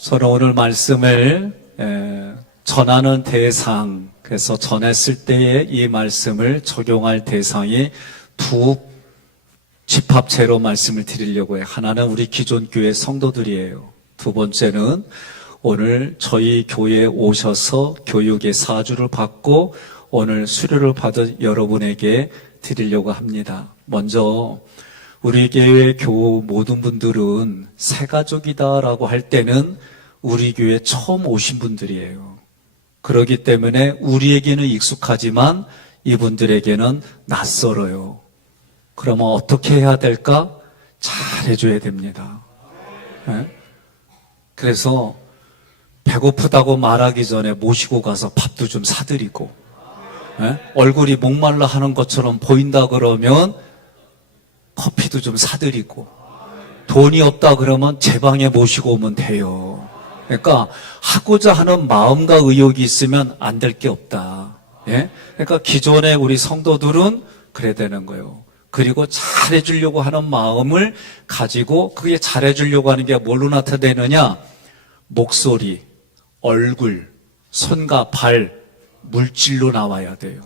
저는 오늘 말씀을 전하는 대상, 그래서 전했을 때에 이 말씀을 적용할 대상이 두 집합체로 말씀을 드리려고 해요. 하나는 우리 기존 교회 성도들이에요. 두 번째는 오늘 저희 교회에 오셔서 교육의 사주를 받고 오늘 수료를 받은 여러분에게 드리려고 합니다. 먼저 우리 교회 교우 모든 분들은 새가족이다라고 할 때는 우리 교회 처음 오신 분들이에요. 그렇기 때문에 우리에게는 익숙하지만 이분들에게는 낯설어요. 그러면 어떻게 해야 될까? 잘해줘야 됩니다. 네? 그래서 배고프다고 말하기 전에 모시고 가서 밥도 좀 사드리고, 네? 얼굴이 목말라 하는 것처럼 보인다 그러면 커피도 좀 사드리고, 돈이 없다 그러면 제 방에 모시고 오면 돼요. 그러니까 하고자 하는 마음과 의욕이 있으면 안 될 게 없다. 예? 그러니까 기존의 우리 성도들은 그래야 되는 거예요. 그리고 잘해주려고 하는 마음을 가지고, 그게 잘해주려고 하는 게 뭘로 나타내느냐? 목소리, 얼굴, 손과 발, 물질로 나와야 돼요.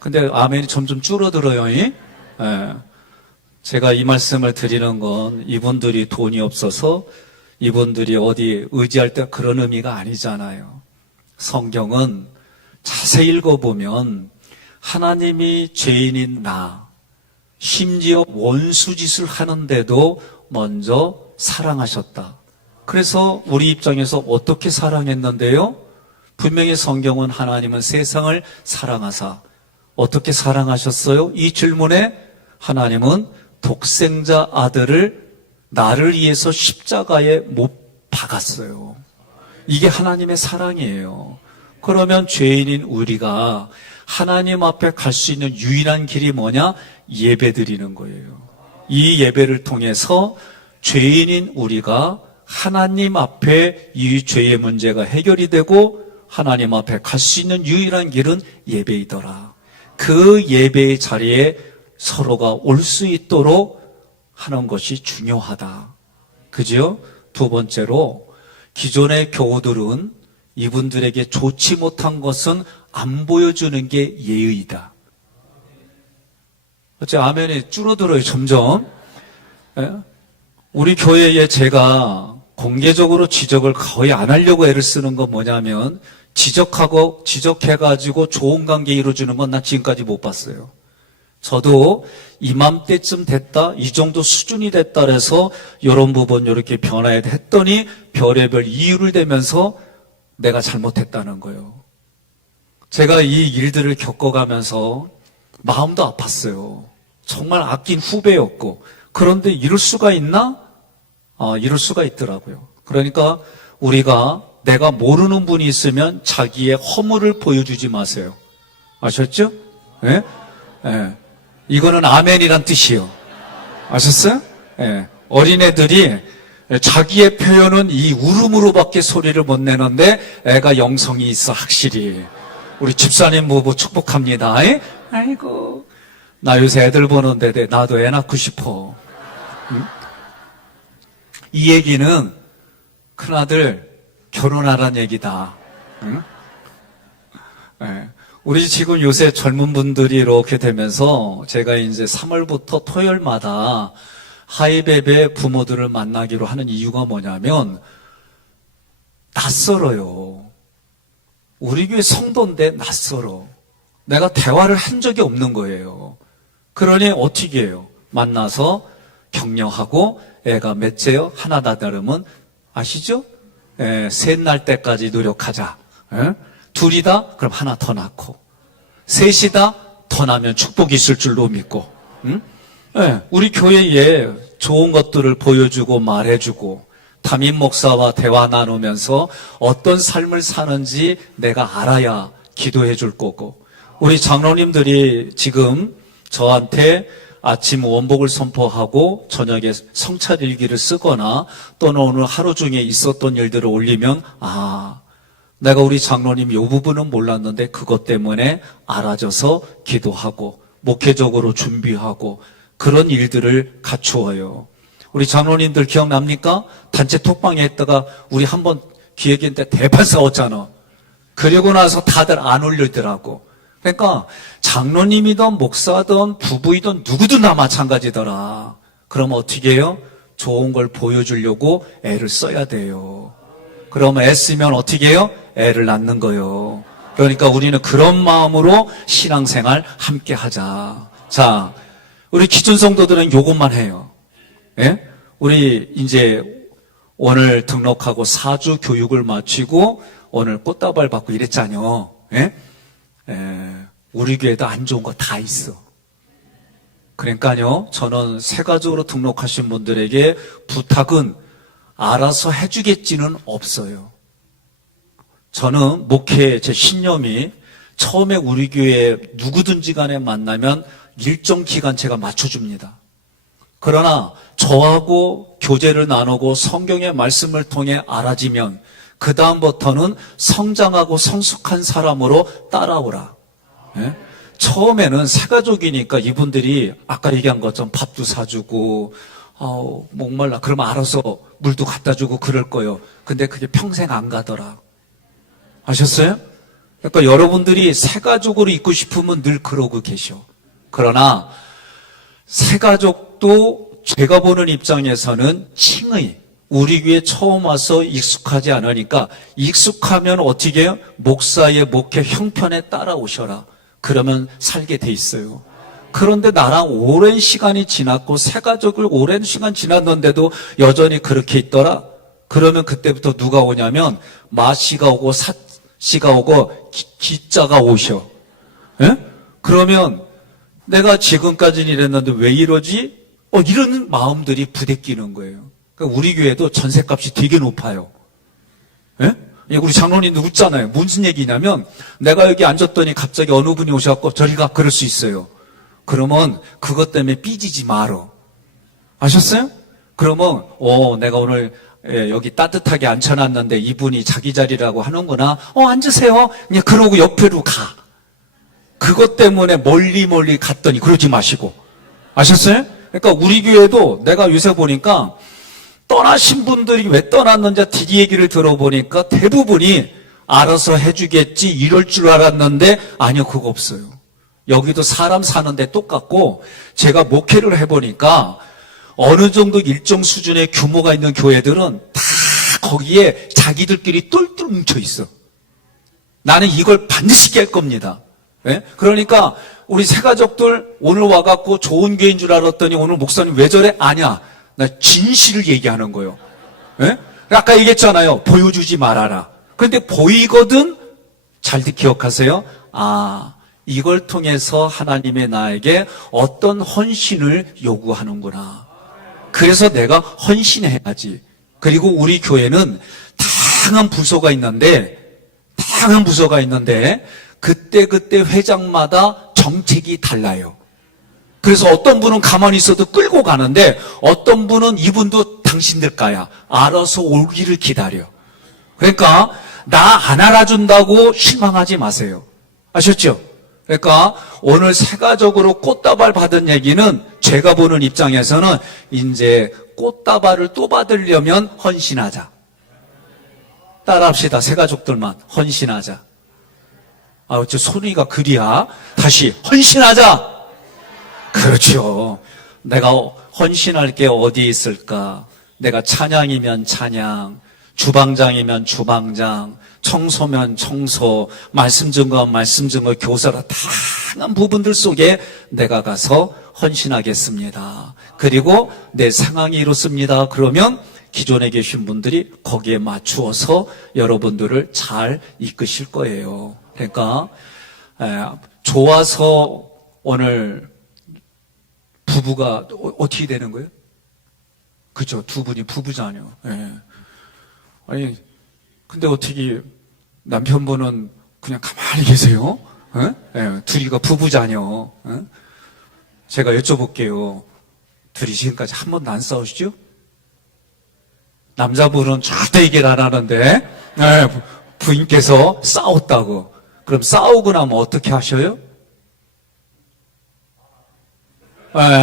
근데 아멘이 점점 줄어들어요. 예? 제가 이 말씀을 드리는 건 이분들이 돈이 없어서 이분들이 어디 의지할 때 그런 의미가 아니잖아요. 성경은 자세히 읽어보면 하나님이 죄인인 나, 심지어 원수짓을 하는데도 먼저 사랑하셨다. 그래서 우리 입장에서 어떻게 사랑했는데요? 분명히 성경은 하나님은 세상을 사랑하사 어떻게 사랑하셨어요? 이 질문에 하나님은 독생자 아들을 나를 위해서 십자가에 못 박았어요. 이게 하나님의 사랑이에요. 그러면 죄인인 우리가 하나님 앞에 갈 수 있는 유일한 길이 뭐냐? 예배 드리는 거예요. 이 예배를 통해서 죄인인 우리가 하나님 앞에 이 죄의 문제가 해결이 되고 하나님 앞에 갈 수 있는 유일한 길은 예배이더라. 그 예배의 자리에 서로가 올 수 있도록 하는 것이 중요하다. 그죠? 두 번째로 기존의 교우들은 이분들에게 좋지 못한 것은 안 보여주는 게 예의다. 어째 아멘이 줄어들어요, 점점. 우리 교회에 제가 공개적으로 지적을 거의 안 하려고 애를 쓰는 건 뭐냐면 지적해가지고 좋은 관계 이루어주는 건 난 지금까지 못 봤어요. 저도 이맘때쯤 됐다, 이 정도 수준이 됐다 해서 이런 부분 이렇게 변화해 했더니 별의별 이유를 대면서 내가 잘못했다는 거예요. 제가 이 일들을 겪어가면서 마음도 아팠어요. 정말 아낀 후배였고, 그런데 이럴 수가 있나? 이럴 수가 있더라고요. 그러니까 우리가 내가 모르는 분이 있으면 자기의 허물을 보여주지 마세요. 아셨죠? 예? 예. 이거는 아멘이란 뜻이에요. 아셨어요? 예. 어린애들이 자기의 표현은 이 울음으로밖에 소리를 못 내는데 애가 영성이 있어, 확실히. 우리 집사님 부부 축복합니다. 예? 아이고, 나 요새 애들 보는데 나도 애 낳고 싶어. 응? 이 얘기는 큰아들 결혼하란 얘기다. 응? 예. 우리 지금 요새 젊은 분들이 이렇게 되면서 제가 이제 3월부터 토요일마다 하이베베 부모들을 만나기로 하는 이유가 뭐냐면 낯설어요. 우리 교회 성도인데 낯설어. 내가 대화를 한 적이 없는 거예요. 그러니 어떻게 해요? 만나서 격려하고 애가 몇째요? 하나다 다르면 아시죠? 셋 날 때까지 노력하자. 둘이다? 그럼 하나 더 낳고. 셋이다? 더 나면 축복이 있을 줄로 믿고. 응? 우리 교회에 좋은 것들을 보여주고 말해주고 담임 목사와 대화 나누면서 어떤 삶을 사는지 내가 알아야 기도해 줄 거고, 우리 장로님들이 지금 저한테 아침 원복을 선포하고 저녁에 성찰일기를 쓰거나 또는 오늘 하루 중에 있었던 일들을 올리면 내가 우리 장로님 이 부분은 몰랐는데 그것 때문에 알아져서 기도하고 목회적으로 준비하고 그런 일들을 갖추어요. 우리 장로님들 기억납니까? 단체 톡방에 했다가 우리 한번 기획인데 대판 싸웠잖아. 그리고 나서 다들 안 올리더라고. 그러니까 장로님이든 목사든 부부이든 누구든 다 마찬가지더라. 그러면 어떻게 해요? 좋은 걸 보여주려고 애를 써야 돼요. 그러면 애 쓰면 어떻게 해요? 애를 낳는 거예요. 그러니까 우리는 그런 마음으로 신앙생활 함께 하자. 자, 우리 기존 성도들은 요것만 해요. 예? 우리 이제 오늘 등록하고 4주 교육을 마치고 오늘 꽃다발 받고 이랬잖아요. 예? 우리 교회도 안 좋은 거 다 있어. 그러니까요, 저는 새가족으로 등록하신 분들에게 부탁은 알아서 해주겠지는 없어요. 저는 목회 제 신념이 처음에 우리 교회 누구든지 간에 만나면 일정 기간 제가 맞춰줍니다. 그러나 저하고 교제를 나누고 성경의 말씀을 통해 알아지면 그 다음부터는 성장하고 성숙한 사람으로 따라오라. 예? 처음에는 새가족이니까 이분들이 아까 얘기한 것처럼 밥도 사주고 목말라 그러면 알아서 물도 갖다 주고 그럴 거예요. 근데 그게 평생 안 가더라. 아셨어요? 그러니까 여러분들이 새가족으로 있고 싶으면 늘 그러고 계셔. 그러나 새가족도 제가 보는 입장에서는 칭의, 우리 교회 처음 와서 익숙하지 않으니까 익숙하면 어떻게 해요? 목사의 목회 형편에 따라오셔라. 그러면 살게 돼 있어요. 그런데 나랑 오랜 시간이 지났고 새가족을 오랜 시간 지났는데도 여전히 그렇게 있더라. 그러면 그때부터 누가 오냐면 마씨가 오고 사씨가 오고 기자가 오셔. 예? 그러면 내가 지금까지는 이랬는데 왜 이러지? 이런 마음들이 부대끼는 거예요. 그러니까 우리 교회도 전셋값이 되게 높아요. 예? 우리 장로님도 웃잖아요. 무슨 얘기냐면 내가 여기 앉았더니 갑자기 어느 분이 오셔갖고 저리 가 그럴 수 있어요. 그러면 그것 때문에 삐지지 말어. 아셨어요? 그러면 내가 오늘 여기 따뜻하게 앉혀놨는데 이분이 자기 자리라고 하는구나. 앉으세요. 그냥 그러고 옆으로 가. 그것 때문에 멀리 갔더니 그러지 마시고. 아셨어요? 그러니까 우리 교회도 내가 요새 보니까 떠나신 분들이 왜 떠났는지 뒤 얘기를 들어보니까 대부분이 알아서 해주겠지 이럴 줄 알았는데 아니요, 그거 없어요. 여기도 사람 사는데 똑같고 제가 목회를 해보니까 어느 정도 일정 수준의 규모가 있는 교회들은 다 거기에 자기들끼리 똘똘 뭉쳐 있어. 나는 이걸 반드시 깰 겁니다. 네? 그러니까 우리 새가족들 오늘 와갖고 좋은 교회인 줄 알았더니 오늘 목사님 왜 저래? 아니야. 나 진실을 얘기하는 거예요. 네? 아까 얘기했잖아요. 보여주지 말아라. 그런데 보이거든? 잘 기억하세요. 이걸 통해서 하나님의 나에게 어떤 헌신을 요구하는구나. 그래서 내가 헌신해야지. 그리고 우리 교회는 다양한 부서가 있는데 그때 회장마다 정책이 달라요. 그래서 어떤 분은 가만히 있어도 끌고 가는데 어떤 분은 이분도 당신들까야 알아서 오기를 기다려. 그러니까 나 안 알아준다고 실망하지 마세요. 아셨죠? 그러니까 오늘 새가족으로 꽃다발 받은 얘기는 제가 보는 입장에서는 이제 꽃다발을 또 받으려면 헌신하자. 따라합시다. 새가족들만 헌신하자. 어째 소리가 그리야. 다시 헌신하자. 그렇죠. 내가 헌신할 게 어디 있을까? 내가 찬양이면 찬양, 주방장이면 주방장, 청소면 청소, 말씀 증거면 말씀 증거, 교사라 다양한 부분들 속에 내가 가서 헌신하겠습니다. 그리고 내 상황이 이렇습니다. 그러면 기존에 계신 분들이 거기에 맞추어서 여러분들을 잘 이끄실 거예요. 그러니까 좋아서 오늘 부부가 어떻게 되는 거예요? 그죠? 두 분이 부부잖아요. 예. 아니 근데 어떻게 남편분은 그냥 가만히 계세요? 예? 둘이가 부부잖아요. 제가 여쭤볼게요. 둘이 지금까지 한 번도 안 싸우시죠? 남자분은 절대 얘기를 안 하는데 부인께서 싸웠다고. 그럼 싸우고 나면 어떻게 하셔요?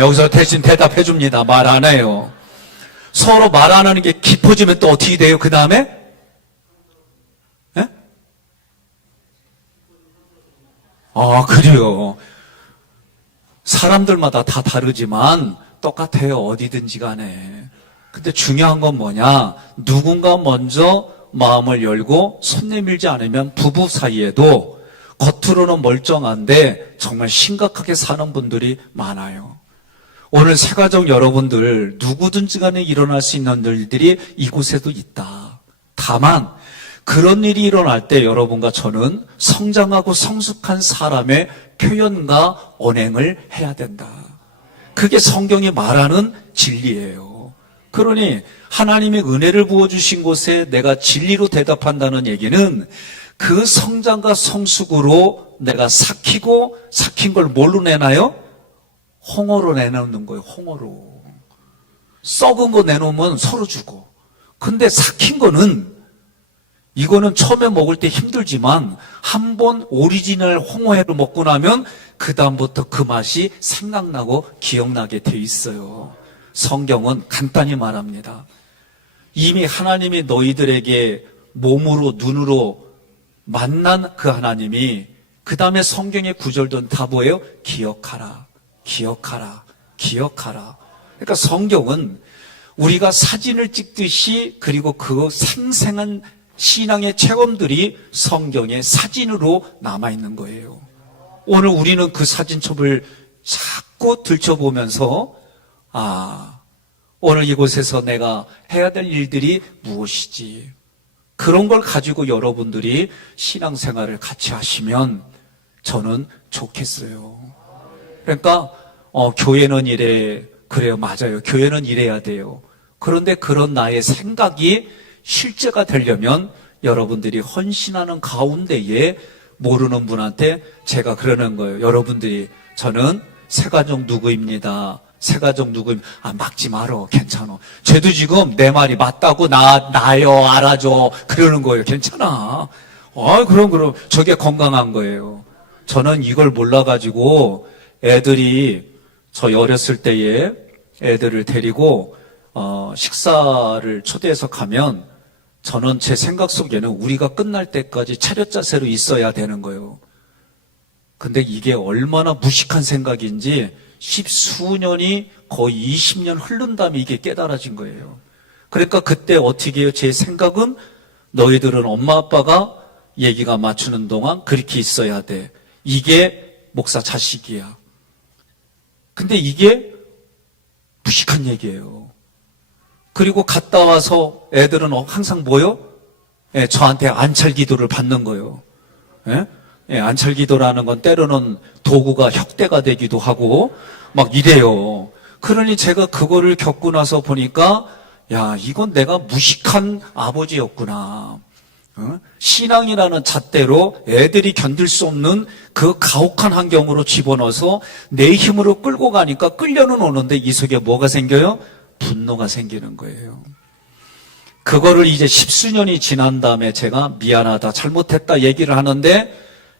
여기서 대신 대답해 줍니다. 말 안 해요. 서로 말 안 하는 게 깊어지면 또 어떻게 돼요? 그 다음에? 예? 아, 그래요. 사람들마다 다 다르지만 똑같아요. 어디든지 간에. 근데 중요한 건 뭐냐? 누군가 먼저 마음을 열고 손 내밀지 않으면 부부 사이에도 겉으로는 멀쩡한데 정말 심각하게 사는 분들이 많아요. 오늘 새가족 여러분들 누구든지 간에 일어날 수 있는 일들이 이곳에도 있다. 다만 그런 일이 일어날 때 여러분과 저는 성장하고 성숙한 사람의 표현과 언행을 해야 된다. 그게 성경이 말하는 진리예요. 그러니 하나님의 은혜를 부어주신 곳에 내가 진리로 대답한다는 얘기는 그 성장과 성숙으로 내가 삭힌 걸 뭘로 내나요? 홍어로 내놓는 거예요. 홍어로. 썩은 거 내놓으면 서로 주고. 근데 삭힌 거는 이거는 처음에 먹을 때 힘들지만 한 번 오리지널 홍어회를 먹고 나면 그 다음부터 그 맛이 생각나고 기억나게 돼 있어요. 성경은 간단히 말합니다. 이미 하나님이 너희들에게 몸으로 눈으로 만난 그 하나님이 그 다음에 성경의 구절들은 다 뭐예요? 기억하라, 기억하라, 기억하라. 그러니까 성경은 우리가 사진을 찍듯이 그리고 그 생생한 신앙의 체험들이 성경의 사진으로 남아있는 거예요. 오늘 우리는 그 사진첩을 자꾸 들춰보면서 오늘 이곳에서 내가 해야 될 일들이 무엇이지? 그런 걸 가지고 여러분들이 신앙생활을 같이 하시면 저는 좋겠어요. 그러니까 교회는 이래, 그래요, 맞아요. 교회는 이래야 돼요. 그런데 그런 나의 생각이 실제가 되려면 여러분들이 헌신하는 가운데에 모르는 분한테 제가 그러는 거예요. 여러분들이 저는 새가족 누구입니다. 새가족 누구입니다. 막지 말어. 괜찮아. 쟤도 지금 내 말이 맞다고 나요. 알아줘. 그러는 거예요. 괜찮아. 그럼 저게 건강한 거예요. 저는 이걸 몰라가지고 애들이 저 어렸을 때에 애들을 데리고 식사를 초대해서 가면 저는 제 생각 속에는 우리가 끝날 때까지 차렷 자세로 있어야 되는 거예요. 근데 이게 얼마나 무식한 생각인지 십수년이 거의 20년 흐른 다음에 이게 깨달아진 거예요. 그러니까 그때 어떻게 해요? 제 생각은 너희들은 엄마 아빠가 얘기가 맞추는 동안 그렇게 있어야 돼. 이게 목사 자식이야. 근데 이게 무식한 얘기예요. 그리고 갔다 와서 애들은 항상 뭐요? 저한테 안찰 기도를 받는 거예요. 안찰 기도라는 건 때로는 도구가 혁대가 되기도 하고 막 이래요. 그러니 제가 그거를 겪고 나서 보니까 이건 내가 무식한 아버지였구나. 신앙이라는 잣대로 애들이 견딜 수 없는 그 가혹한 환경으로 집어넣어서 내 힘으로 끌고 가니까 끌려는 오는데 이 속에 뭐가 생겨요? 분노가 생기는 거예요. 그거를 이제 십수년이 지난 다음에 제가 미안하다, 잘못했다 얘기를 하는데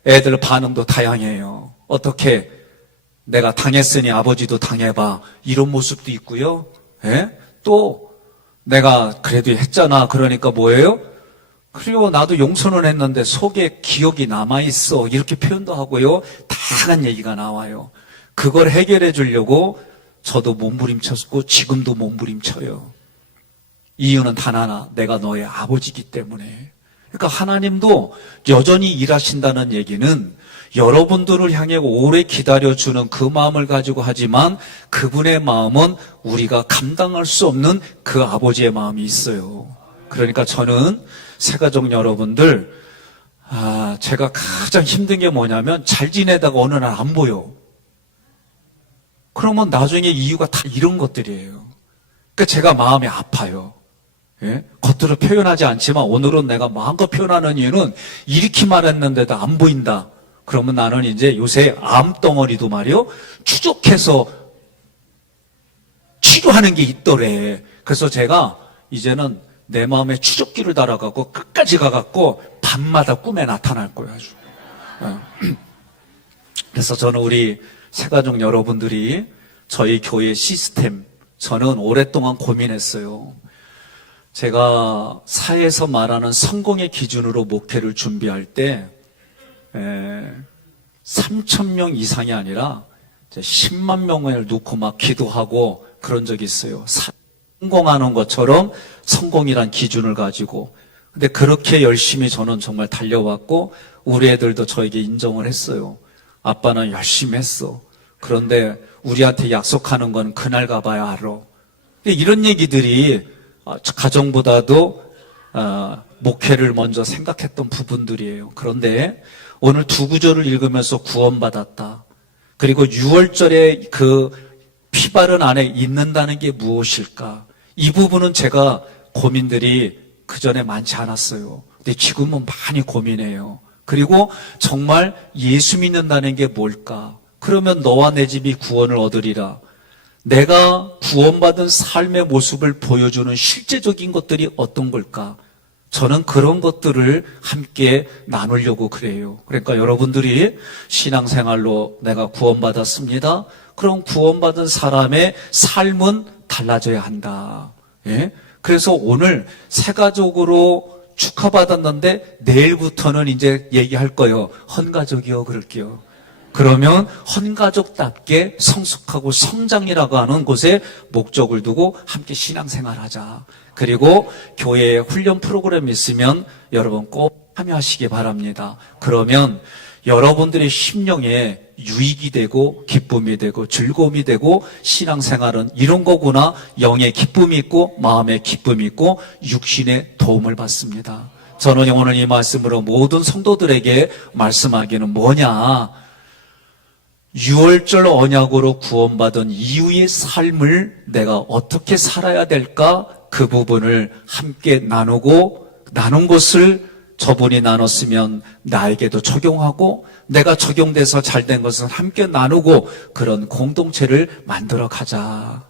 애들 반응도 다양해요. 어떻게 내가 당했으니 아버지도 당해봐. 이런 모습도 있고요. 또 내가 그래도 했잖아. 그러니까 뭐예요? 그리고 나도 용서는 했는데 속에 기억이 남아있어. 이렇게 표현도 하고요. 다양한 얘기가 나와요. 그걸 해결해 주려고 저도 몸부림쳤고 지금도 몸부림쳐요. 이유는 단 하나, 내가 너의 아버지이기 때문에. 그러니까 하나님도 여전히 일하신다는 얘기는 여러분들을 향해 오래 기다려주는 그 마음을 가지고 하지만 그분의 마음은 우리가 감당할 수 없는 그 아버지의 마음이 있어요. 그러니까 저는 새가족 여러분들, 제가 가장 힘든 게 뭐냐면 잘 지내다가 어느 날 안 보여. 그러면 나중에 이유가 다 이런 것들이에요. 그러니까 제가 마음이 아파요. 겉으로 표현하지 않지만 오늘은 내가 마음껏 표현하는 이유는 이렇게 말했는데도 안 보인다. 그러면 나는 이제 요새 암덩어리도 말이요, 추적해서 치료하는 게 있더래. 그래서 제가 이제는 내 마음에 추적기를 달아가고 끝까지 가갖고 밤마다 꿈에 나타날 거예요, 아주. 그래서 저는 우리 새가족 여러분들이 저희 교회 시스템, 저는 오랫동안 고민했어요. 제가 사회에서 말하는 성공의 기준으로 목회를 준비할 때 3,000명 이상이 아니라 10만 명을 놓고 막 기도하고 그런 적이 있어요. 성공하는 것처럼 성공이란 기준을 가지고. 근데 그렇게 열심히 저는 정말 달려왔고 우리 애들도 저에게 인정을 했어요. 아빠는 열심히 했어. 그런데 우리한테 약속하는 건 그날 가봐야 알아. 근데 이런 얘기들이 가정보다도 목회를 먼저 생각했던 부분들이에요. 그런데 오늘 두 구절을 읽으면서 구원받았다. 그리고 6월절에 그 피바른 안에 있는다는 게 무엇일까? 이 부분은 제가 고민들이 그전에 많지 않았어요. 근데 지금은 많이 고민해요. 그리고 정말 예수 믿는다는 게 뭘까? 그러면 너와 내 집이 구원을 얻으리라. 내가 구원받은 삶의 모습을 보여주는 실제적인 것들이 어떤 걸까? 저는 그런 것들을 함께 나누려고 그래요. 그러니까 여러분들이 신앙생활로 내가 구원받았습니다. 그럼 구원받은 사람의 삶은 달라져야 한다. 예? 그래서 오늘 새 가족으로 축하받았는데 내일부터는 이제 얘기할 거예요. 헌가족이요 그럴게요. 그러면 헌가족답게 성숙하고 성장이라고 하는 곳에 목적을 두고 함께 신앙생활하자. 그리고 교회에 훈련 프로그램이 있으면 여러분 꼭 참여하시기 바랍니다. 그러면 여러분들의 심령에 유익이 되고 기쁨이 되고 즐거움이 되고 신앙생활은 이런 거구나. 영의 기쁨이 있고 마음의 기쁨이 있고 육신의 도움을 받습니다. 저는 오늘 이 말씀으로 모든 성도들에게 말씀하기는 뭐냐. 6월절 언약으로 구원받은 이후의 삶을 내가 어떻게 살아야 될까? 그 부분을 함께 나눈 것을 저분이 나눴으면 나에게도 적용하고 내가 적용돼서 잘된 것은 함께 나누고 그런 공동체를 만들어 가자.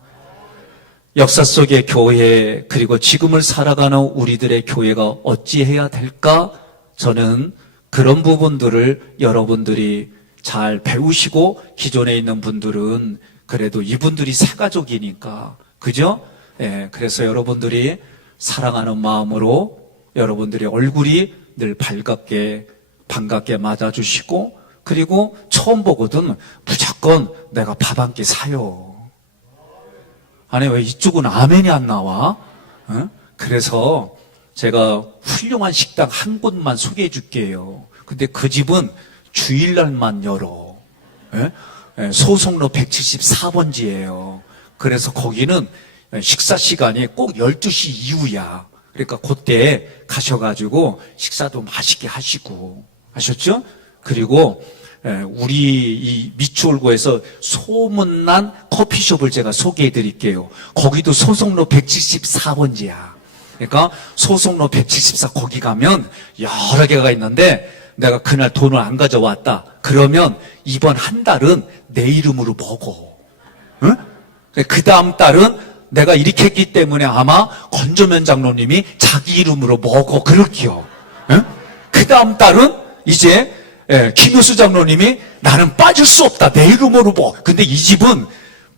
역사 속의 교회 그리고 지금을 살아가는 우리들의 교회가 어찌해야 될까? 저는 그런 부분들을 여러분들이 잘 배우시고 기존에 있는 분들은 그래도 이분들이 새 가족이니까 그죠? 예, 그래서 여러분들이 사랑하는 마음으로 여러분들의 얼굴이 늘 반갑게 맞아주시고 그리고 처음 보거든 무조건 내가 밥 한 끼 사요. 아니 왜 이쪽은 아멘이 안 나와? 어? 그래서 제가 훌륭한 식당 한 곳만 소개해 줄게요. 근데 그 집은 주일날만 열어. 예? 예, 소송로 174번지예요. 그래서 거기는 식사 시간이 꼭 12시 이후야. 그러니까 그때 가셔가지고 식사도 맛있게 하시고 아셨죠? 그리고 우리 이 미추홀구에서 소문난 커피숍을 제가 소개해 드릴게요. 거기도 소송로 174번지야. 그러니까 소송로 174 거기 가면 여러 개가 있는데 내가 그날 돈을 안 가져왔다. 그러면 이번 한 달은 내 이름으로 먹어. 응? 그 다음 달은 내가 이렇게 했기 때문에 아마 권조면 장로님이 자기 이름으로 먹어. 그럴게요. 응? 그 다음 달은 이제 김효수 장로님이 나는 빠질 수 없다. 내 이름으로 먹어. 근데 이 집은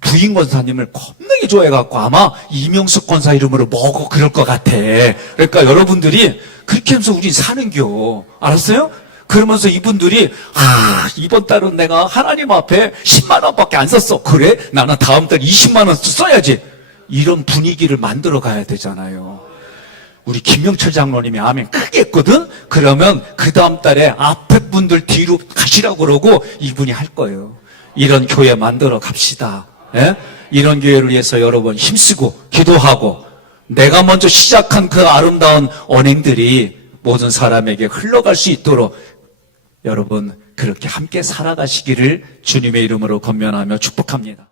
부인 권사님을 겁나게 좋아해갖고 아마 이명숙 권사 이름으로 먹어. 그럴 것 같아. 그러니까 여러분들이 그렇게 하면서 우리 사는겨. 알았어요? 그러면서 이분들이 이번 달은 내가 하나님 앞에 10만 원밖에 안 썼어. 그래? 나는 다음 달 20만 원 써야지. 이런 분위기를 만들어 가야 되잖아요. 우리 김명철 장로님이 아멘 크게 했거든? 그러면 그 다음 달에 앞에 분들 뒤로 가시라고 그러고 이분이 할 거예요. 이런 교회 만들어 갑시다. 예? 이런 교회를 위해서 여러분 힘쓰고 기도하고 내가 먼저 시작한 그 아름다운 언행들이 모든 사람에게 흘러갈 수 있도록 여러분 그렇게 함께 살아가시기를 주님의 이름으로 권면하며 축복합니다.